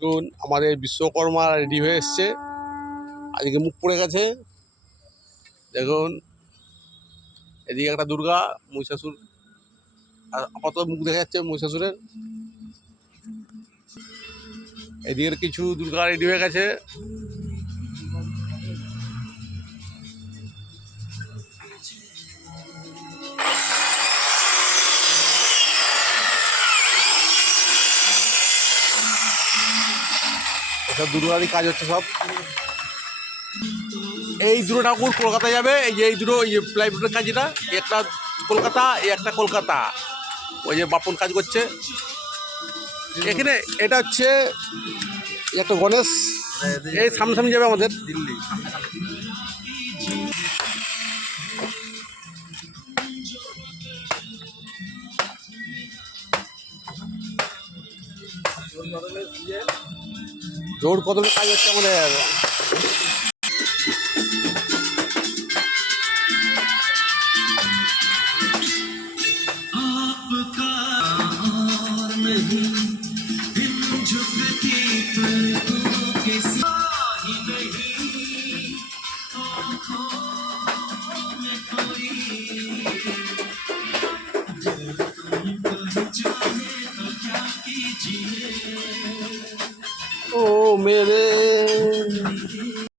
দেখুন আমাদের বিশ্বকর্মা রেডি হয়ে এসছে, আজকে মুখ পড়ে গেছে। দেখুন এদিকে একটা দুর্গা মহিষাসুর, আপাতত মুখ দেখা যাচ্ছে মহিষাসুরের। এদিকের কিছু দুর্গা রেডি হয়ে গেছে। এসব দুর্গারই কাজ হচ্ছে সব। এই দুটো ঠাকুর কলকাতায় যাবে। এই যে এই দুটো, এই যে প্লাইউডের কাজ, এটা একটা কলকাতা, এই একটা কলকাতা। ওই যে বাপন কাজ করছে এখানে। এটা হচ্ছে একটা গণেশ, এই সামনাসামনি যাবে আমাদের দিল্লি। জোর কদমের কাজ হচ্ছে আমাদের। ओ मेरे